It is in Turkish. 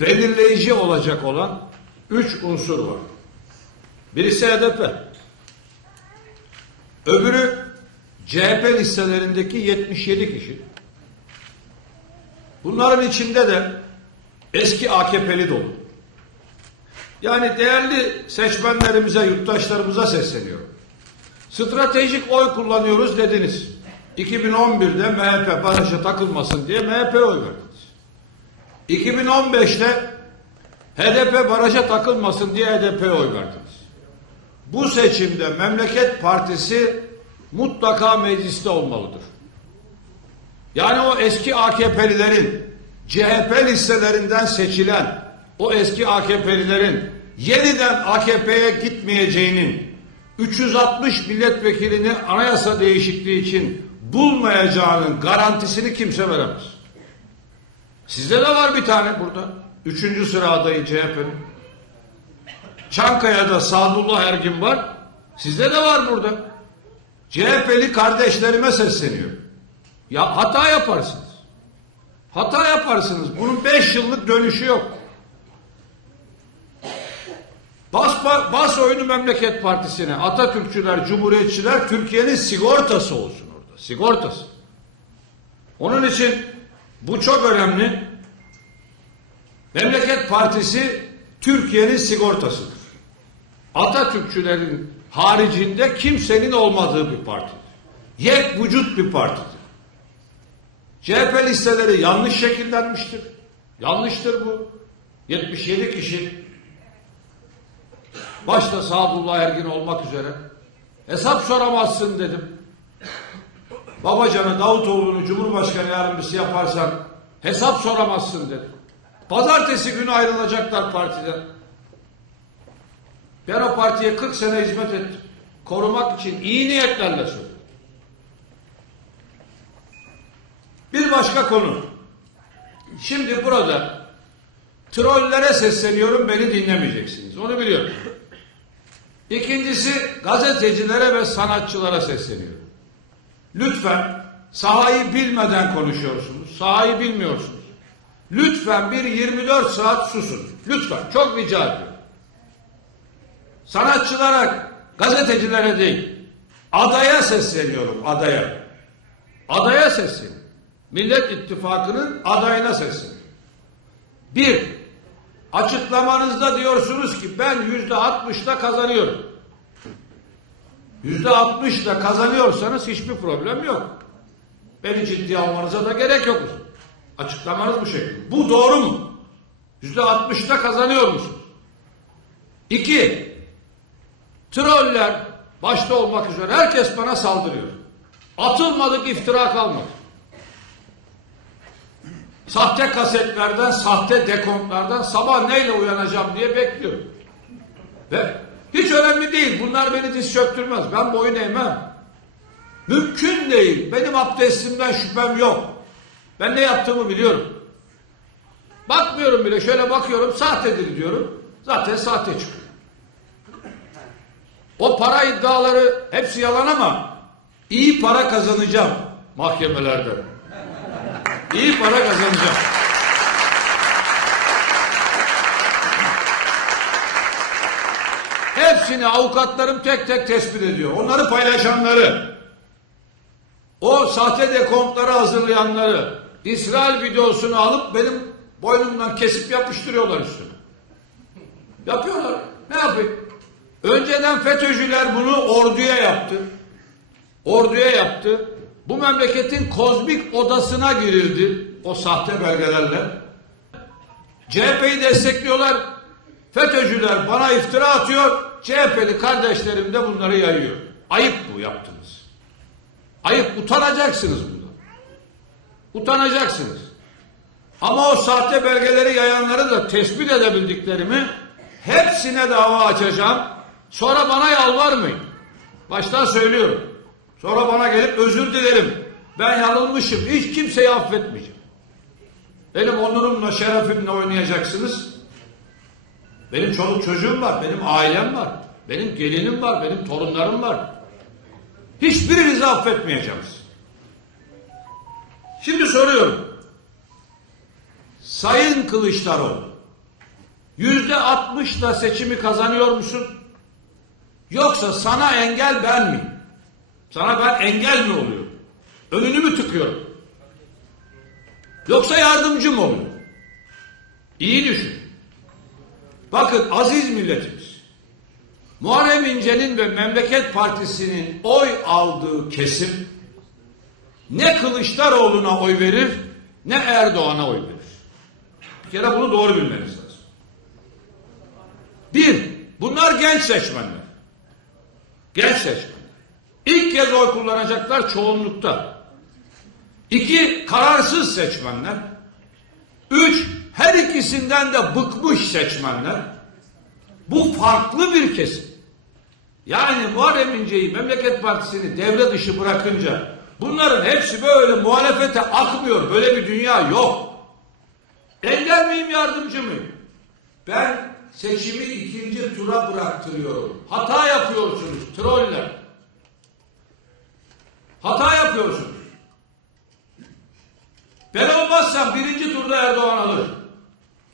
belirleyici olacak olan üç unsur var. Birisi HDP. Öbürü CHP listelerindeki 77 kişi. Bunların içinde de eski AKP'li dolu. Yani değerli seçmenlerimize, yurttaşlarımıza sesleniyorum. Stratejik oy kullanıyoruz dediniz. 2011'de MHP barışa takılmasın diye MHP oy verdiniz. 2015'te HDP baraja takılmasın diye HDP oy verdiniz. Bu seçimde Memleket Partisi mutlaka mecliste olmalıdır. Yani o eski AKP'lilerin CHP listelerinden seçilen o eski AKP'lilerin yeniden AKP'ye gitmeyeceğinin 360 milletvekilini anayasa değişikliği için bulmayacağının garantisini kimse veremez. Sizde de var bir tane burada. Üçüncü sıra adayı CHP'nin. Çankaya'da Sadullah Ergin var. Sizde de var burada. CHP'li kardeşlerime sesleniyor. Ya hata yaparsınız. Hata yaparsınız. Bunun beş yıllık dönüşü yok. Bas, bas oyunu Memleket Partisi'ne. Atatürkçüler, Cumhuriyetçiler Türkiye'nin sigortası olsun orada. Sigortası. Onun için bu çok önemli. Memleket Partisi Türkiye'nin sigortasıdır. Atatürkçülerin haricinde kimsenin olmadığı bir partidir. Yek vücut bir partidir. CHP listeleri yanlış şekillenmiştir. Yanlıştır bu. 77 kişi başta Sadullah Ergin olmak üzere hesap soramazsın dedim. Babacan'ı Davutoğlu'nu Cumhurbaşkanı yardımcısı yaparsan hesap soramazsın dedim. Pazartesi günü ayrılacaklar partiden. Ben o partiye 40 sene hizmet ettim. Korumak için iyi niyetlerle söyledim. Bir başka konu. Şimdi burada trollere sesleniyorum beni dinlemeyeceksiniz. Onu biliyorum. İkincisi gazetecilere ve sanatçılara sesleniyorum. Lütfen sahayı bilmeden konuşuyorsunuz. Sahayı bilmiyorsunuz. Lütfen bir 24 saat susun. Lütfen çok rica ediyorum. Sanatçılara, gazetecilere değil, adaya sesleniyorum, adaya. Adaya sesleniyorum. Millet İttifakı'nın adayına sesleniyorum. Bir, açıklamanızda diyorsunuz ki ben yüzde altmışla kazanıyorum. Yüzde altmışla kazanıyorsanız hiçbir problem yok. Beni ciddiye almanıza da gerek yok. Açıklamanız bu şekilde. Bu doğru mu? Yüzde altmışla kazanıyor musunuz? İki, troller başta olmak üzere herkes bana saldırıyor. Atılmadık iftira kalmadı. Sahte kasetlerden, sahte dekontlardan sabah neyle uyanacağım diye bekliyorum. Ve değil. Bunlar beni diz çöktürmez. Ben boyun eğmem. Mümkün değil. Benim abdestimden şüphem yok. Ben ne yaptığımı biliyorum. Bakmıyorum bile. Şöyle bakıyorum. Sahtedir diyorum. Zaten sahte çıkıyor. O para iddiaları hepsi yalan ama iyi para kazanacağım mahkemelerde. İyi para kazanacağım. Hepsini avukatlarım tek tek tespit ediyor. Onları paylaşanları, o sahte dekontları hazırlayanları, İsrail videosunu alıp benim boynumdan kesip yapıştırıyorlar üstüne. Yapıyorlar. Ne yapayım? Önceden FETÖ'cüler bunu orduya yaptı. Orduya yaptı. Bu memleketin kozmik odasına girildi o sahte belgelerle. CHP'yi destekliyorlar. FETÖ'cüler bana iftira atıyor. CHP'li kardeşlerim de bunları yayıyor. Ayıp bu yaptınız. Ayıp utanacaksınız bundan. Utanacaksınız. Ama o sahte belgeleri yayanları da tespit edebildiklerimi hepsine dava açacağım. Sonra bana yalvarmayın. Baştan söylüyorum. Sonra bana gelip özür dilerim. Ben yanılmışım. Hiç kimseyi affetmeyeceğim. Benim onurumla, şerefimle oynayacaksınız. Benim çoluk çocuğum var, benim ailem var. Benim gelinim var, benim torunlarım var. Hiçbirinizi affetmeyeceğiz. Şimdi soruyorum. Sayın Kılıçdaroğlu, yüzde altmışla seçimi kazanıyor musun? Yoksa sana engel ben miyim? Sana ben engel mi oluyorum? Önünü mü tıkıyorum? Yoksa yardımcı mı oluyor? İyi düşün. Bakın aziz milletimiz. Muharrem İnce'nin ve Memleket Partisi'nin oy aldığı kesim ne Kılıçdaroğlu'na oy verir ne Erdoğan'a oy verir. Bir kere bunu doğru bilmeniz lazım. Bir, bunlar genç seçmenler. Genç seçmenler. İlk kez oy kullanacaklar çoğunlukta. İki, kararsız seçmenler. Her ikisinden de bıkmış seçmenler. Bu farklı bir kesim. Yani Muharrem İnce'yi Memleket Partisi'ni devre dışı bırakınca bunların hepsi böyle muhalefete akmıyor. Böyle bir dünya yok. Engel miyim yardımcı mıyım? Ben seçimi ikinci tura bıraktırıyorum. Hata yapıyorsunuz troller. Hata yapıyorsunuz. Ben olmazsam birinci turda Erdoğan alır.